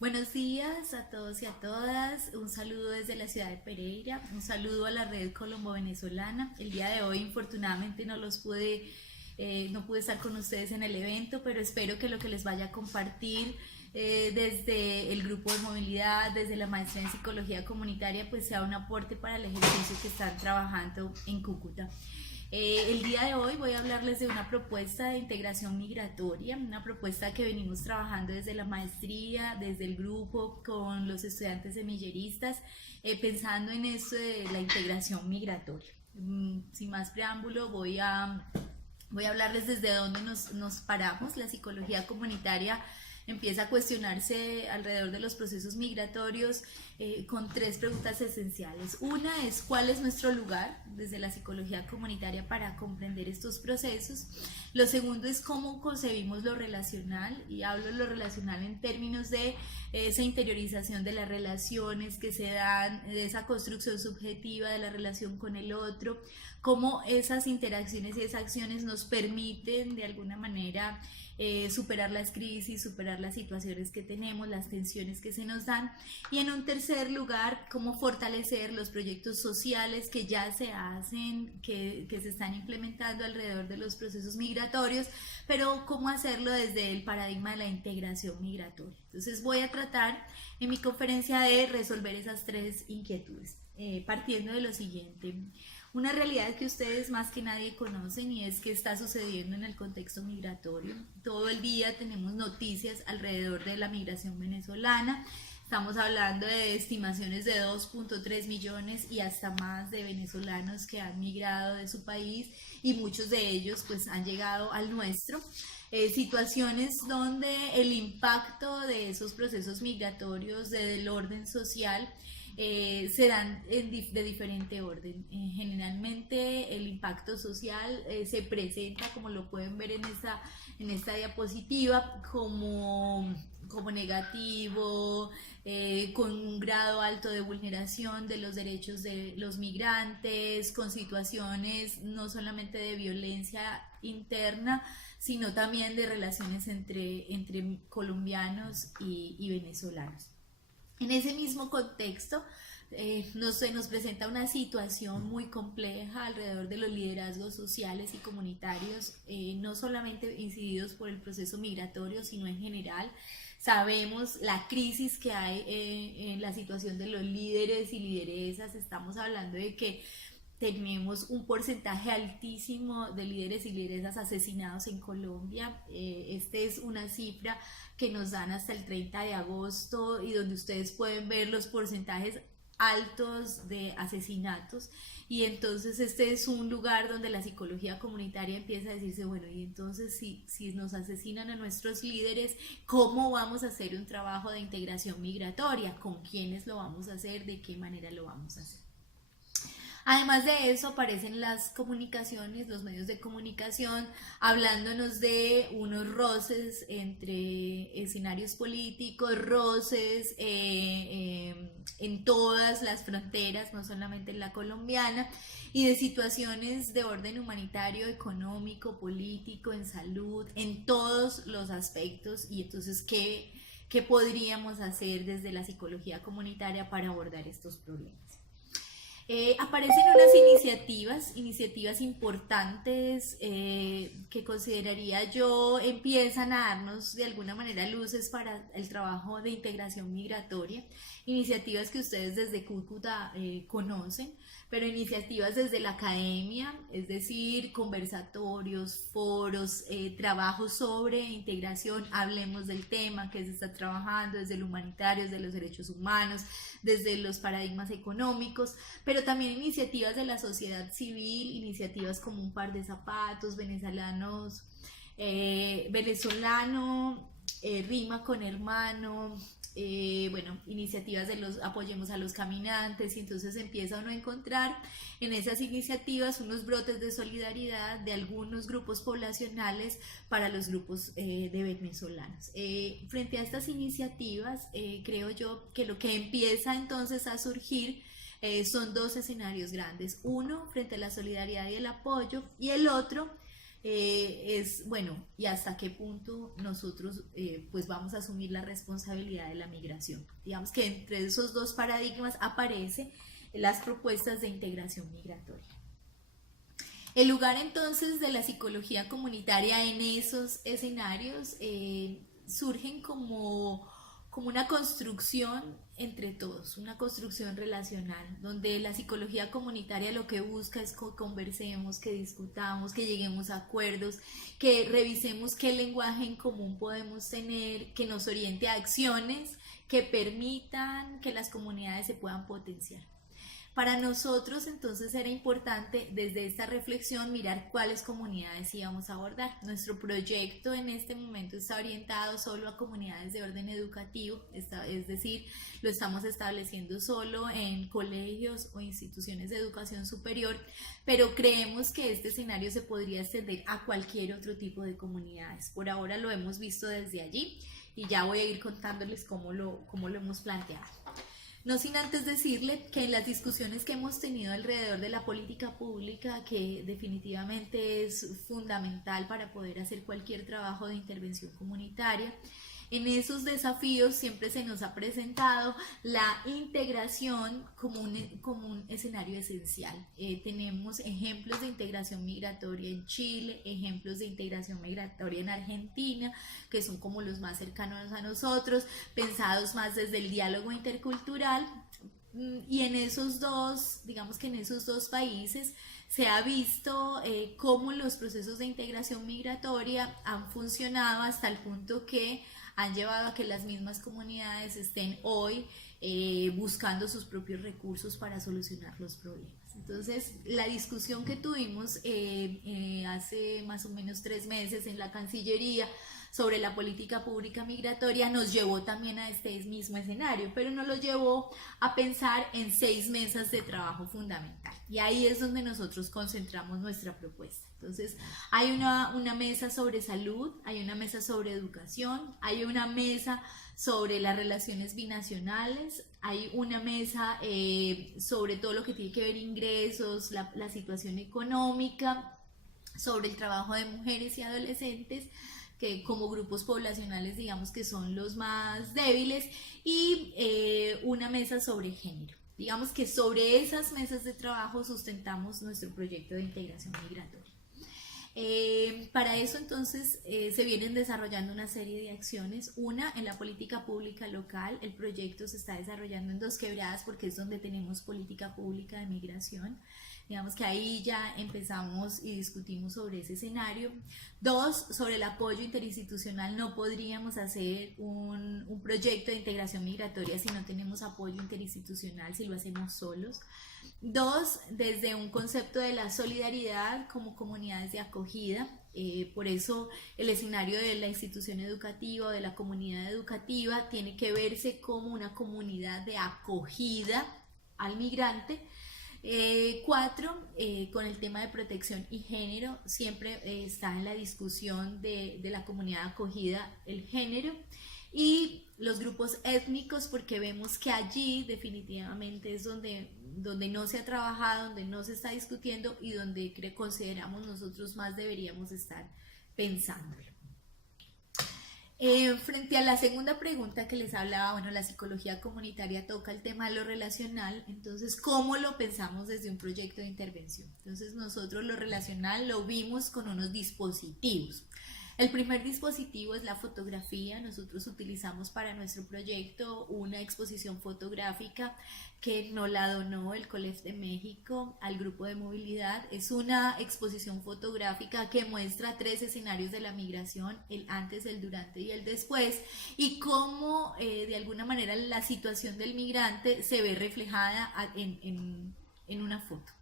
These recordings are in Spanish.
Buenos días a todos y a todas. Un saludo desde la ciudad de Pereira. Un saludo a la red colombo-venezolana. El día de hoy, infortunadamente, no pude estar con ustedes en el evento, pero espero que lo que les vaya a compartir desde el grupo de movilidad, desde la maestría en psicología comunitaria, pues sea un aporte para el ejercicio que están trabajando en Cúcuta. El día de hoy voy a hablarles de una propuesta de integración migratoria, una propuesta que venimos trabajando desde la maestría, desde el grupo, con los estudiantes semilleristas, pensando en esto de la integración migratoria. Sin más preámbulo, voy a hablarles desde dónde nos paramos. La psicología comunitaria empieza a cuestionarse alrededor de los procesos migratorios con tres preguntas esenciales. Una es cuál es nuestro lugar desde la psicología comunitaria para comprender estos procesos. Lo segundo es cómo concebimos lo relacional, y hablo de lo relacional en términos de esa interiorización de las relaciones que se dan, de esa construcción subjetiva de la relación con el otro, cómo esas interacciones y esas acciones nos permiten de alguna manera superar las crisis, superar las situaciones que tenemos, las tensiones que se nos dan. Y en un tercer lugar, cómo fortalecer los proyectos sociales que ya se hacen, que se están implementando alrededor de los procesos migratorios, pero cómo hacerlo desde el paradigma de la integración migratoria. Entonces voy a tratar en mi conferencia de resolver esas tres inquietudes, partiendo de lo siguiente. Una realidad que ustedes más que nadie conocen, y es que está sucediendo en el contexto migratorio. Todo el día tenemos noticias alrededor de la migración venezolana. Estamos hablando de estimaciones de 2.3 millones y hasta más de venezolanos que han migrado de su país, y muchos de ellos pues han llegado al nuestro. Situaciones donde el impacto de esos procesos migratorios del orden social se dan de diferente orden. Generalmente el impacto social se presenta, como lo pueden ver en esta diapositiva, como negativo, con un grado alto de vulneración de los derechos de los migrantes, con situaciones no solamente de violencia interna, sino también de relaciones entre colombianos y venezolanos. En ese mismo contexto, se nos presenta una situación muy compleja alrededor de los liderazgos sociales y comunitarios, no solamente incididos por el proceso migratorio, sino en general. Sabemos la crisis que hay en la situación de los líderes y lideresas. Estamos hablando de que tenemos un porcentaje altísimo de líderes y lideresas asesinados en Colombia. Esta es una cifra que nos dan hasta el 30 de agosto, y donde ustedes pueden ver los porcentajes altos de asesinatos. Y entonces este es un lugar donde la psicología comunitaria empieza a decirse, bueno, y entonces si nos asesinan a nuestros líderes, ¿cómo vamos a hacer un trabajo de integración migratoria? ¿Con quiénes lo vamos a hacer? ¿De qué manera lo vamos a hacer? Además de eso, aparecen las comunicaciones, los medios de comunicación, hablándonos de unos roces entre escenarios políticos, roces en todas las fronteras, no solamente en la colombiana, y de situaciones de orden humanitario, económico, político, en salud, en todos los aspectos. Y entonces, ¿qué podríamos hacer desde la psicología comunitaria para abordar estos problemas? Aparecen unas iniciativas importantes que consideraría yo empiezan a darnos de alguna manera luces para el trabajo de integración migratoria, iniciativas que ustedes desde Cúcuta conocen, pero iniciativas desde la academia, es decir, conversatorios, foros, trabajos sobre integración. Hablemos del tema que se está trabajando desde el humanitario, desde los derechos humanos, desde los paradigmas económicos, pero también iniciativas de la sociedad civil, iniciativas como Un Par de Zapatos, venezolano, rima con hermano, bueno, iniciativas de los apoyemos a los caminantes. Y entonces empieza uno a encontrar en esas iniciativas unos brotes de solidaridad de algunos grupos poblacionales para los grupos de venezolanos. Frente a estas iniciativas, creo yo que lo que empieza entonces a surgir son dos escenarios grandes: uno frente a la solidaridad y el apoyo, y el otro es, bueno, y hasta qué punto nosotros pues vamos a asumir la responsabilidad de la migración. Digamos que entre esos dos paradigmas aparecen las propuestas de integración migratoria. El lugar entonces de la psicología comunitaria en esos escenarios surgen como una construcción entre todos, una construcción relacional, donde la psicología comunitaria lo que busca es que conversemos, que discutamos, que lleguemos a acuerdos, que revisemos qué lenguaje en común podemos tener, que nos oriente a acciones que permitan que las comunidades se puedan potenciar. Para nosotros entonces era importante desde esta reflexión mirar cuáles comunidades íbamos a abordar. Nuestro proyecto en este momento está orientado solo a comunidades de orden educativo, es decir, lo estamos estableciendo solo en colegios o instituciones de educación superior, pero creemos que este escenario se podría extender a cualquier otro tipo de comunidades. Por ahora lo hemos visto desde allí y ya voy a ir contándoles cómo lo hemos planteado. No sin antes decirle que en las discusiones que hemos tenido alrededor de la política pública, que definitivamente es fundamental para poder hacer cualquier trabajo de intervención comunitaria, en esos desafíos siempre se nos ha presentado la integración como un escenario esencial. Tenemos ejemplos de integración migratoria en Chile, ejemplos de integración migratoria en Argentina, que son como los más cercanos a nosotros, pensados más desde el diálogo intercultural. Y en esos dos, digamos que en esos dos países se ha visto cómo los procesos de integración migratoria han funcionado hasta el punto que han llevado a que las mismas comunidades estén hoy buscando sus propios recursos para solucionar los problemas. Entonces, la discusión que tuvimos hace más o menos 3 meses en la Cancillería sobre la política pública migratoria nos llevó también a este mismo escenario, pero nos lo llevó a pensar en 6 mesas de trabajo fundamental. Y ahí es donde nosotros concentramos nuestra propuesta. Entonces, hay una mesa sobre salud, hay una mesa sobre educación, hay una mesa sobre las relaciones binacionales, hay una mesa sobre todo lo que tiene que ver ingresos, la situación económica, sobre el trabajo de mujeres y adolescentes, que como grupos poblacionales digamos que son los más débiles, y una mesa sobre género. Digamos que sobre esas mesas de trabajo sustentamos nuestro proyecto de integración migratoria. Para eso entonces se vienen desarrollando una serie de acciones. Una, en la política pública local, el proyecto se está desarrollando en Dos Quebradas porque es donde tenemos política pública de migración. Digamos que ahí ya empezamos y discutimos sobre ese escenario. 2, sobre el apoyo interinstitucional. No podríamos hacer un proyecto de integración migratoria si no tenemos apoyo interinstitucional, si lo hacemos solos. 2, desde un concepto de la solidaridad como comunidades de acogida. Por eso el escenario de la institución educativa o de la comunidad educativa tiene que verse como una comunidad de acogida al migrante. 4, con el tema de protección y género, siempre está en la discusión de la comunidad acogida el género y los grupos étnicos, porque vemos que allí definitivamente es donde no se ha trabajado, donde no se está discutiendo y donde consideramos nosotros más deberíamos estar pensándolo. Frente a la segunda pregunta que les hablaba, bueno, la psicología comunitaria toca el tema de lo relacional, entonces, ¿cómo lo pensamos desde un proyecto de intervención? Entonces, nosotros lo relacional lo vimos con unos dispositivos. El primer dispositivo es la fotografía. Nosotros utilizamos para nuestro proyecto una exposición fotográfica que nos la donó el COLEF de México al grupo de movilidad. Es una exposición fotográfica que muestra 3 escenarios de la migración, el antes, el durante y el después, y cómo de alguna manera la situación del migrante se ve reflejada en una foto.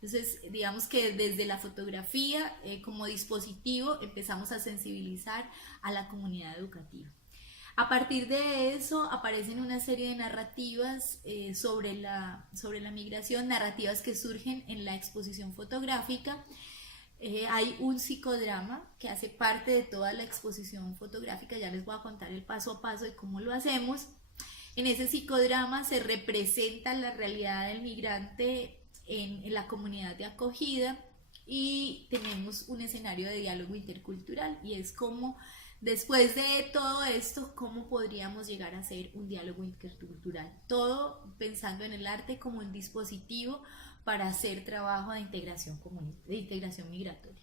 Entonces, digamos que desde la fotografía como dispositivo empezamos a sensibilizar a la comunidad educativa. A partir de eso aparecen una serie de narrativas sobre la migración, narrativas que surgen en la exposición fotográfica. Hay un psicodrama que hace parte de toda la exposición fotográfica, ya les voy a contar el paso a paso de cómo lo hacemos. En ese psicodrama se representa la realidad del migrante en la comunidad de acogida, y tenemos un escenario de diálogo intercultural, y es como después de todo esto, ¿cómo podríamos llegar a hacer un diálogo intercultural? Todo pensando en el arte como un dispositivo para hacer trabajo de integración migratoria.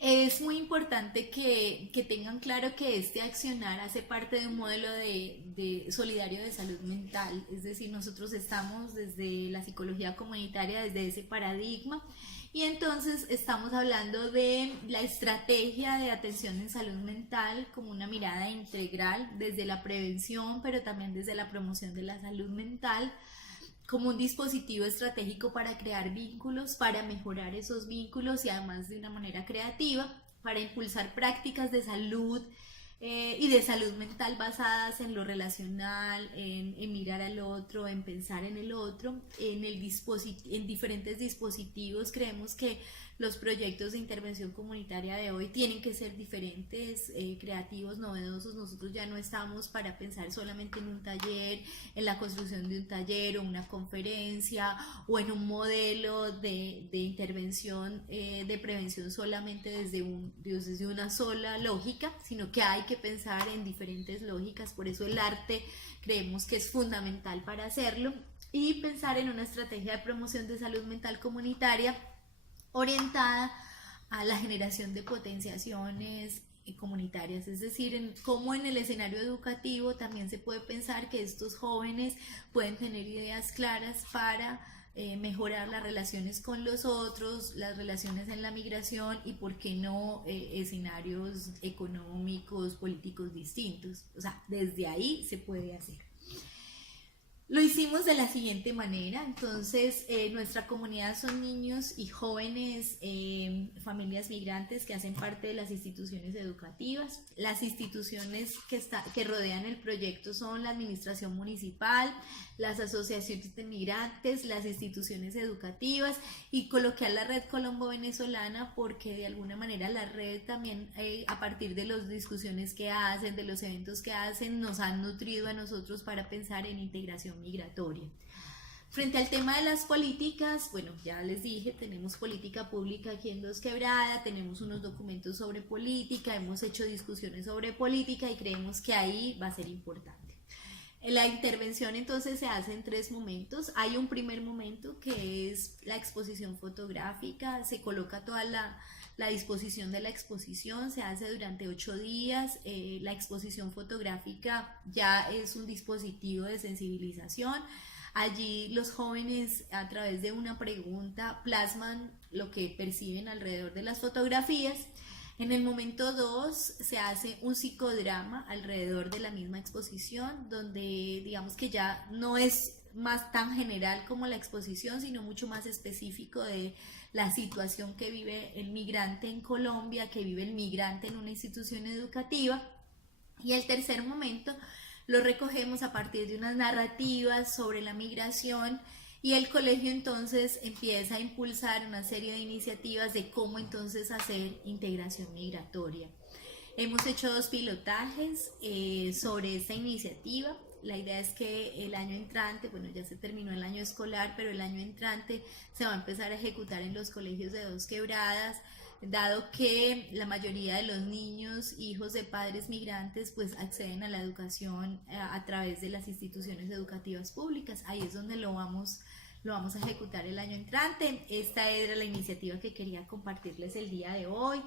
Es muy importante que tengan claro que este accionar hace parte de un modelo de solidario de salud mental, es decir, nosotros estamos desde la psicología comunitaria, desde ese paradigma, y entonces estamos hablando de la estrategia de atención en salud mental como una mirada integral desde la prevención, pero también desde la promoción de la salud mental, como un dispositivo estratégico para crear vínculos, para mejorar esos vínculos y además de una manera creativa, para impulsar prácticas de salud y de salud mental basadas en lo relacional, en mirar al otro, en pensar en el otro, en diferentes dispositivos. Creemos que los proyectos de intervención comunitaria de hoy tienen que ser diferentes, creativos, novedosos. Nosotros ya no estamos para pensar solamente en un taller, en la construcción de un taller o una conferencia o en un modelo de intervención, de prevención solamente desde una sola lógica, sino que hay que pensar en diferentes lógicas. Por eso el arte creemos que es fundamental para hacerlo, y pensar en una estrategia de promoción de salud mental comunitaria orientada a la generación de potenciaciones comunitarias, es decir, cómo en el escenario educativo también se puede pensar que estos jóvenes pueden tener ideas claras para mejorar las relaciones con los otros, las relaciones en la migración y, por qué no, escenarios económicos, políticos distintos. O sea, desde ahí se puede hacer. Lo hicimos de la siguiente manera. Entonces, nuestra comunidad son niños y jóvenes, familias migrantes que hacen parte de las instituciones educativas. Las instituciones que rodean el proyecto son la administración municipal, las asociaciones de migrantes, las instituciones educativas, y coloqué a la red colombo-venezolana porque de alguna manera la red también, a partir de las discusiones que hacen, de los eventos que hacen, nos han nutrido a nosotros para pensar en integración migratoria. Frente al tema de las políticas, bueno, ya les dije, tenemos política pública aquí en Dos Quebradas, tenemos unos documentos sobre política, hemos hecho discusiones sobre política y creemos que ahí va a ser importante. La intervención entonces se hace en 3 momentos. Hay un primer momento que es la exposición fotográfica, se coloca toda la disposición de la exposición, se hace durante 8 días. La exposición fotográfica ya es un dispositivo de sensibilización. Allí los jóvenes, a través de una pregunta, plasman lo que perciben alrededor de las fotografías. En el momento 2 se hace un psicodrama alrededor de la misma exposición, donde digamos que ya no es más tan general como la exposición, sino mucho más específico de la situación que vive el migrante en Colombia, que vive el migrante en una institución educativa. Y el tercer momento lo recogemos a partir de unas narrativas sobre la migración, y el colegio entonces empieza a impulsar una serie de iniciativas de cómo entonces hacer integración migratoria. Hemos hecho 2 pilotajes sobre esta iniciativa. La idea es que el año entrante, bueno, ya se terminó el año escolar, pero el año entrante se va a empezar a ejecutar en los colegios de Dos Quebradas, dado que la mayoría de los niños, hijos de padres migrantes, pues acceden a la educación a través de las instituciones educativas públicas. Ahí es donde lo vamos a ejecutar el año entrante. Esta era la iniciativa que quería compartirles el día de hoy.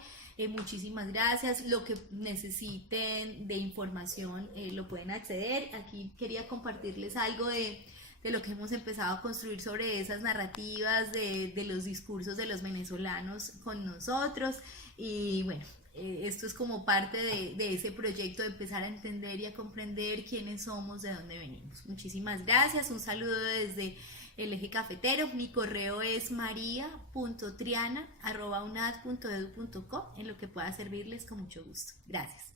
Muchísimas gracias. Lo que necesiten de información lo pueden acceder. Aquí quería compartirles algo de lo que hemos empezado a construir sobre esas narrativas de los discursos de los venezolanos con nosotros. Y bueno, esto es como parte de ese proyecto de empezar a entender y a comprender quiénes somos, de dónde venimos. Muchísimas gracias. Un saludo desde el Eje Cafetero. Mi correo es maria.triana@unad.edu.co, en lo que pueda servirles con mucho gusto. Gracias.